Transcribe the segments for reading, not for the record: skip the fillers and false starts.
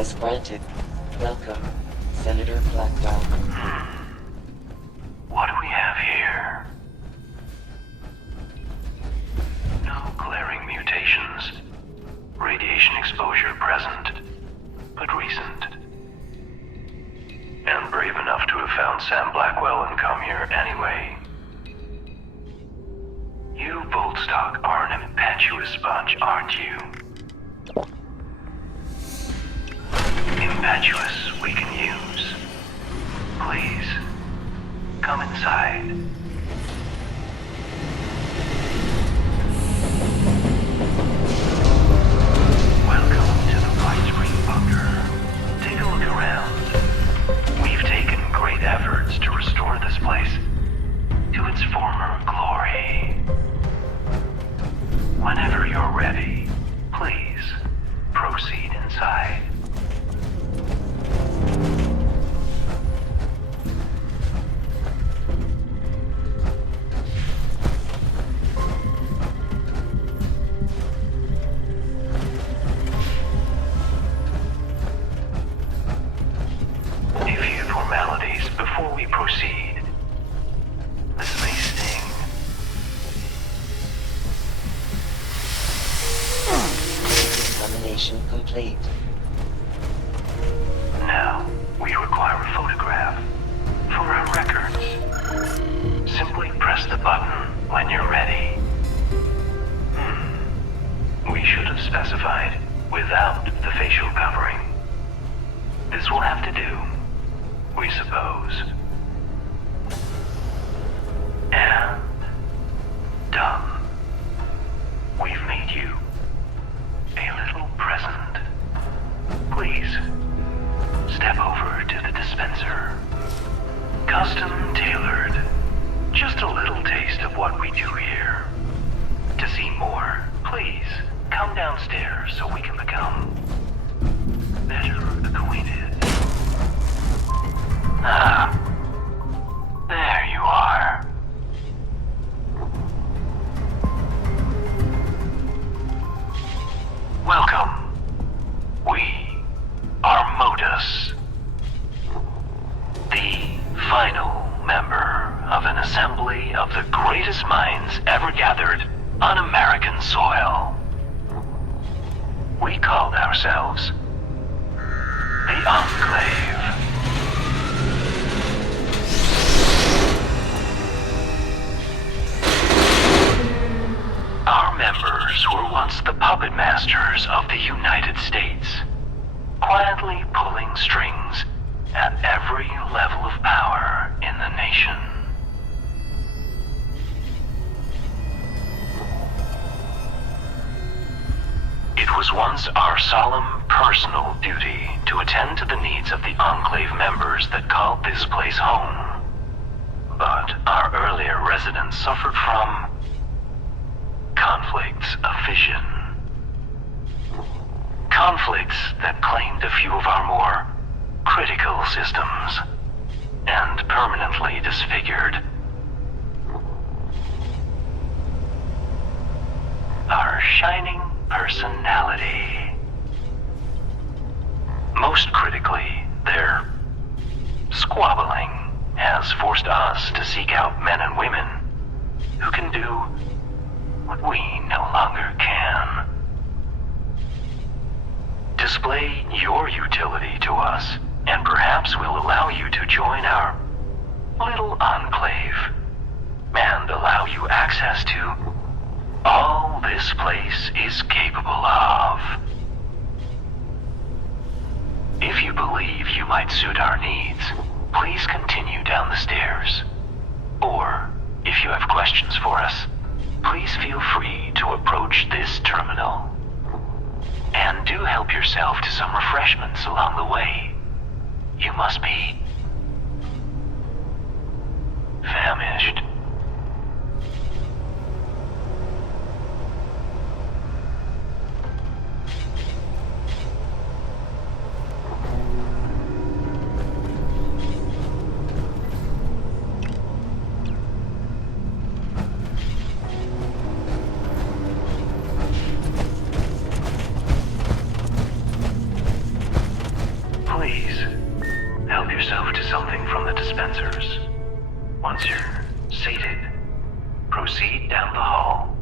Access granted. Welcome, Senator Black Dog. What do we have here? No glaring mutations. Radiation exposure present, but recent. And brave enough to have found Sam Blackwell and come here anyway. You Boltstock are an impetuous bunch, aren't you? Impetuous we can use. Please, come inside. Welcome to the White Spring Bunker. Take a look around. We've taken great efforts to restore this place to its former glory. Whenever you're ready, please proceed inside. A few formalities before we proceed. This may sting. Examination complete. Now, we require a photograph for our records. Simply press the button when you're ready. We should have specified without the facial covering. This will have to do, we suppose. And done. We've made you a little present. Please, step over to the dispenser. Custom tailored. Just a little taste of what we do here. To see more, please come downstairs so we can become better acquainted. Ah, there you are. Welcome. We are Modus, the final member of an assembly of the greatest minds ever gathered on American soil. We called ourselves the Enclave. Our members were once the puppet masters of the United States, quietly pulling strings at every level of power in the nation. It was once our solemn personal duty to attend to the needs of the Enclave members that called this place home. But our earlier residents suffered from conflicts of vision. Conflicts that claimed a few of our more critical systems and permanently disfigured our shining personality. Most critically, their squabbling has forced us to seek out men and women who can do what we no longer can. Display your utility to us, and perhaps we'll allow you to join our little enclave and allow you access to all this place is capable of. If you believe you might suit our needs, please continue down the stairs. Or, if you have questions for us, please feel free to approach this terminal. And do help yourself to some refreshments along the way. You must be famished. coming from the dispensers. Once you're sated, proceed down the hall.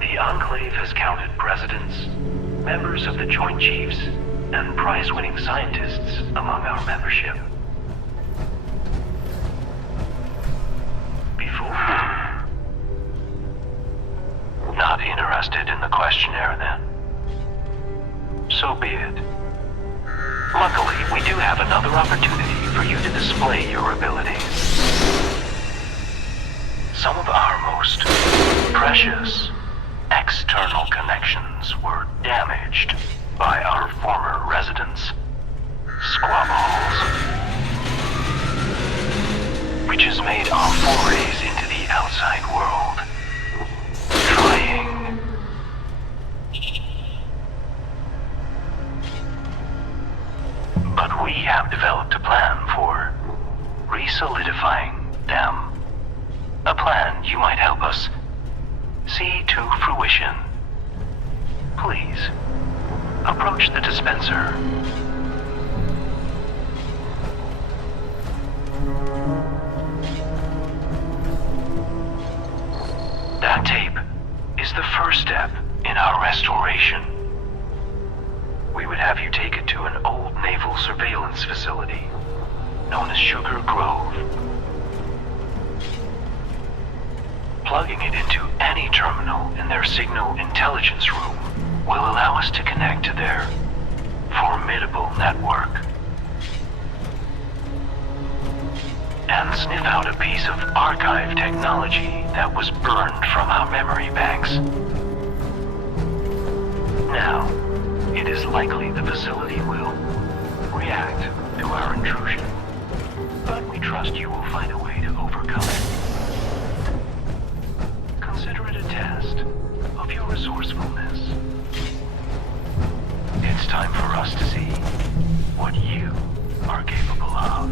The Enclave has counted presidents, members of the Joint Chiefs, and prize-winning scientists among our membership. Not interested in the questionnaire, then? So be it. Luckily, we do have another opportunity for you to display your abilities. Some of our most precious external connections were damaged by our former residents' squabbles, which has made our forays into the outside world trying. But we have developed a plan for re-solidifying them. A plan you might help us see to fruition. Please, approach the dispenser. That tape is the first step in our restoration. We would have you take it to an old naval surveillance facility known as Sugar Grove. Plugging it into any terminal in their signal intelligence room will allow us to connect to their formidable network and sniff out a piece of archive technology that was burned from our memory banks. Now, it is likely the facility will react to our intrusion, but we trust you will find a way to overcome it. Consider it a test of your resourcefulness. It's time for us to see what you are capable of.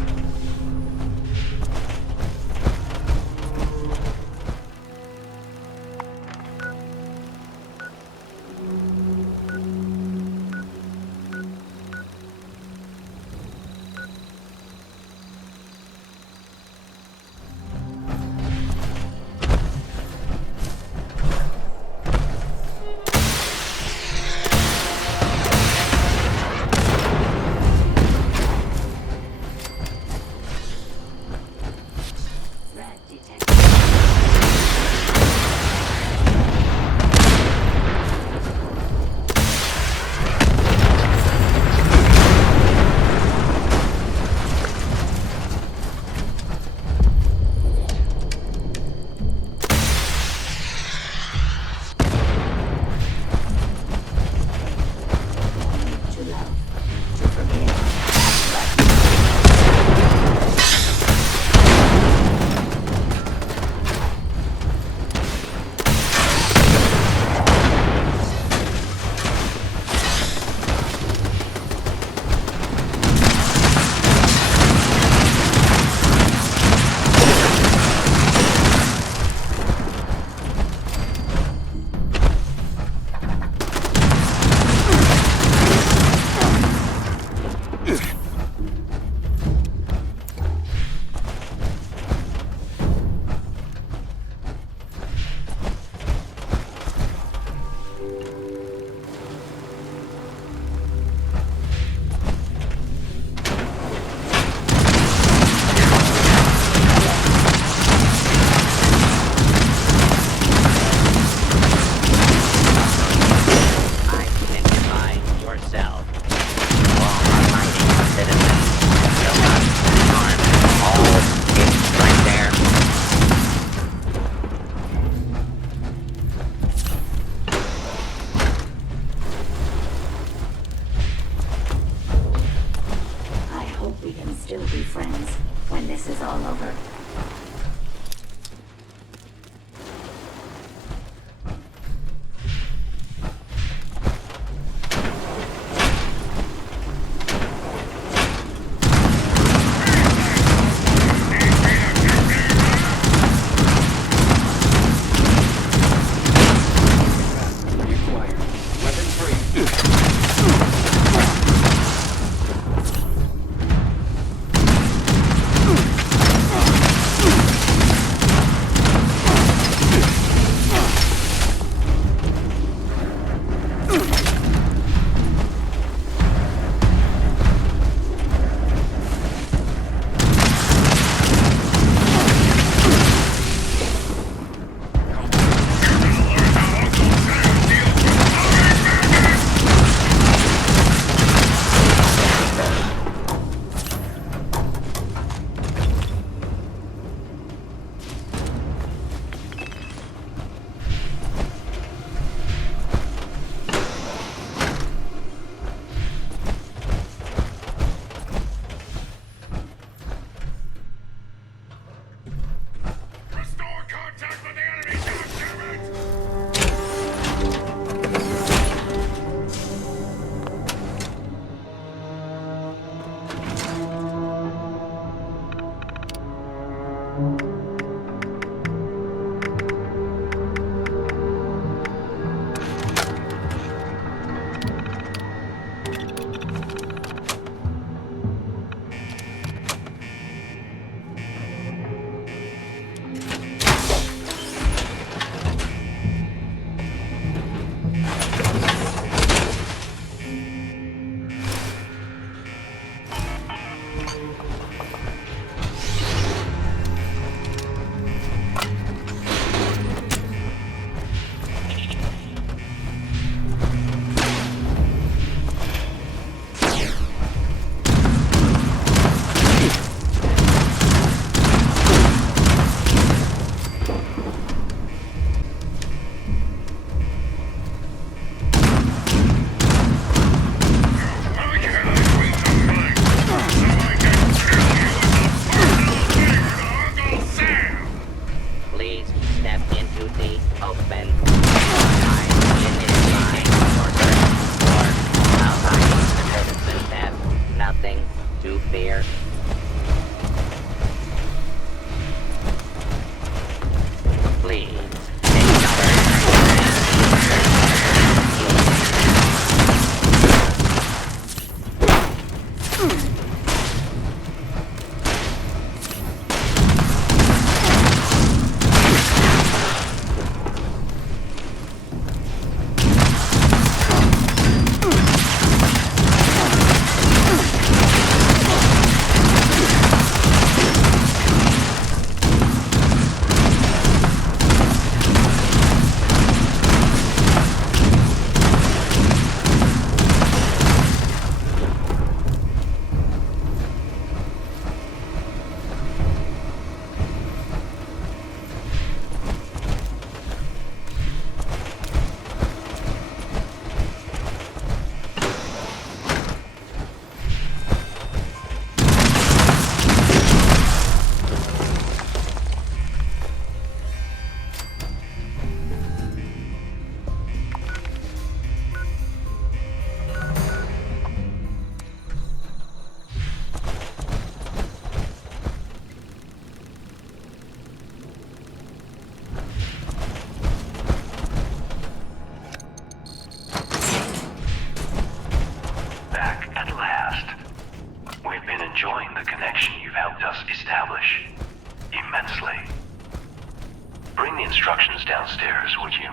bring the instructions downstairs, would you?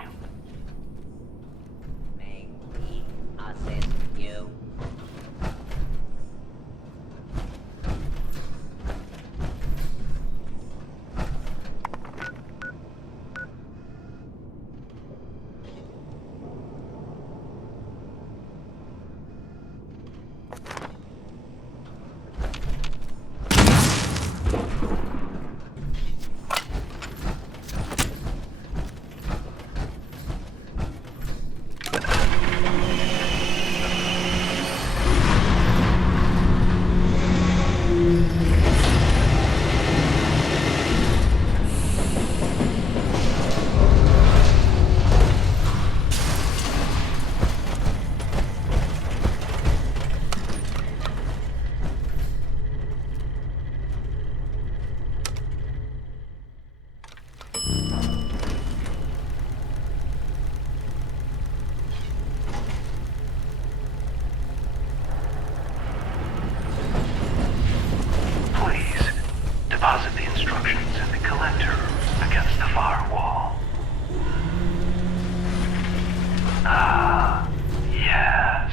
May we assist you? Please, deposit the instructions in the collector against the far wall. Ah, yes.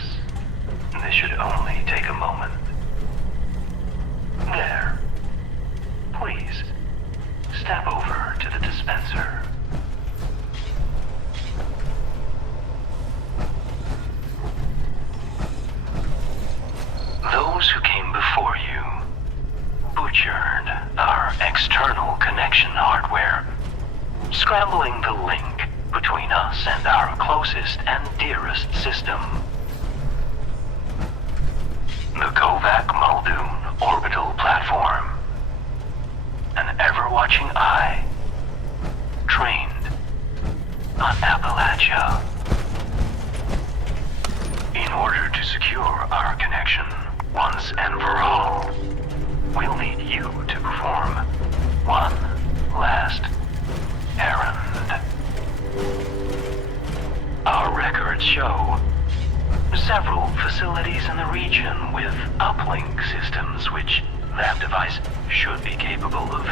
This should only take a moment. There. Please, step over to the dispenser. Those who came before you butchered our external connection hardware, scrambling the link between us and our closest and dearest system. The Kovac Muldoon orbital platform. An ever-watching eye, trained on Appalachia. In order to secure our connection once and for all, we'll need you to perform one last errand. Our records show several facilities in the region with uplink systems which that device should be capable of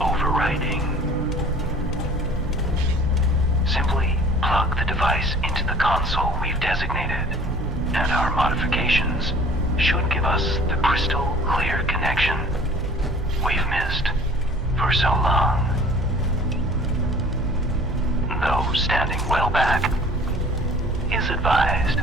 overriding. Simply plug the device into the console we've designated, and our modifications should give us the crystal clear connection we've missed for so long. Though standing well back is advised.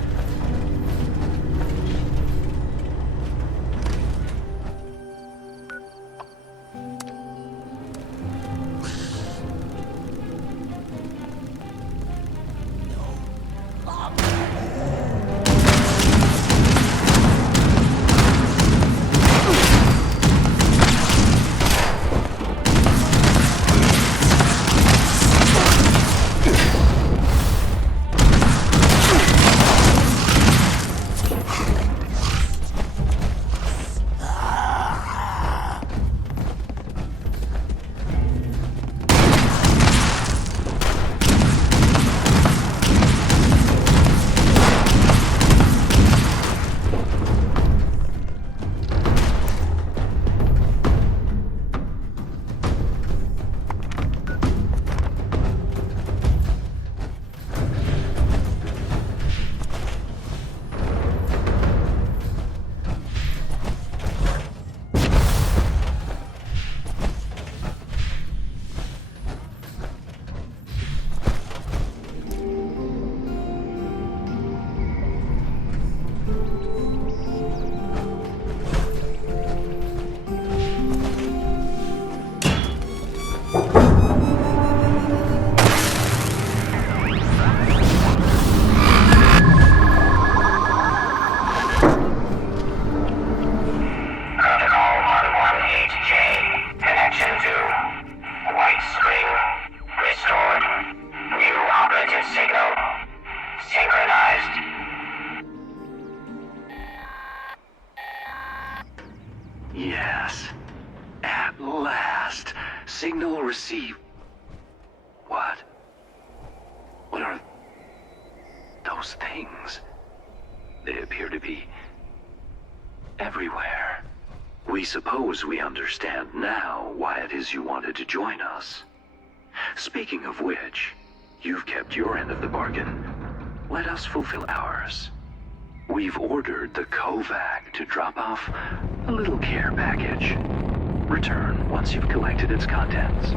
Yes. At last. Signal received. What? What are those things? They appear to be everywhere. We suppose we understand now why it is you wanted to join us. Speaking of which, you've kept your end of the bargain. Let us fulfill ours. We've ordered the Kovac to drop off a little care package. Return once you've collected its contents.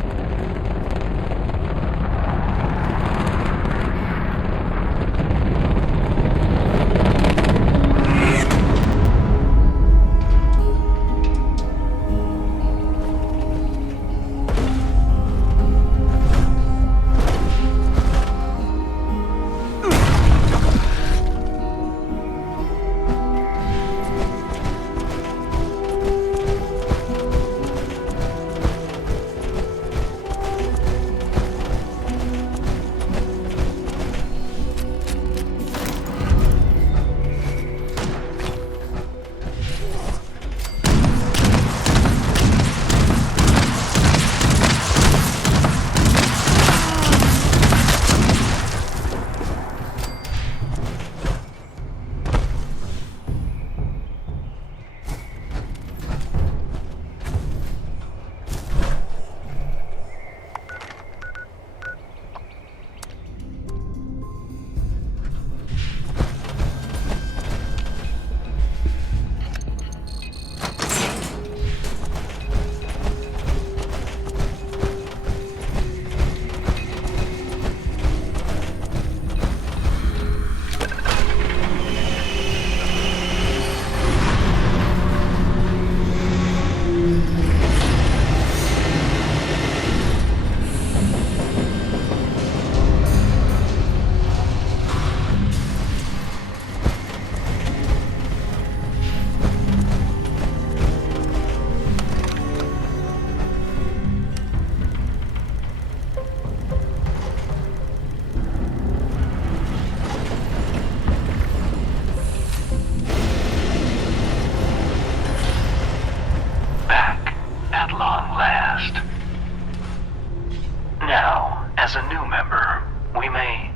As a new member, we may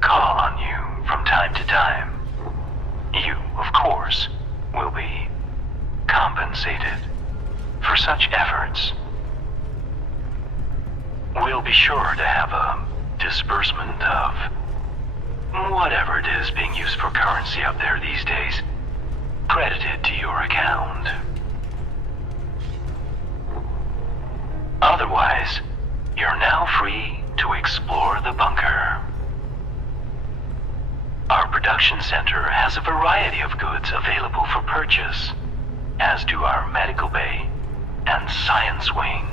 call on you from time to time. You, of course, will be compensated for such efforts. We'll be sure to have a disbursement of whatever it is being used for currency up there these days credited to your account. Otherwise, you're now free to explore the bunker. Our production center has a variety of goods available for purchase, as do our medical bay and science wing.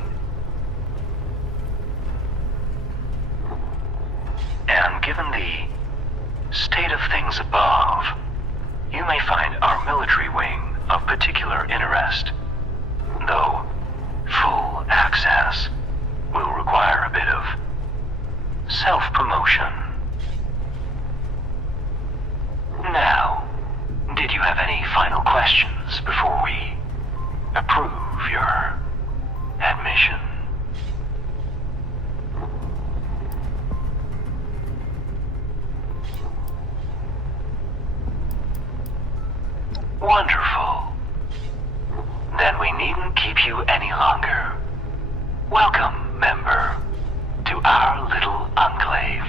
And given the state of things above, you may find our military wing of particular interest, though full access will require a bit of self-promotion. Now, did you have any final questions before we approve your admission? Wonderful. Then we needn't keep you any longer. Welcome, member, to our little enclave.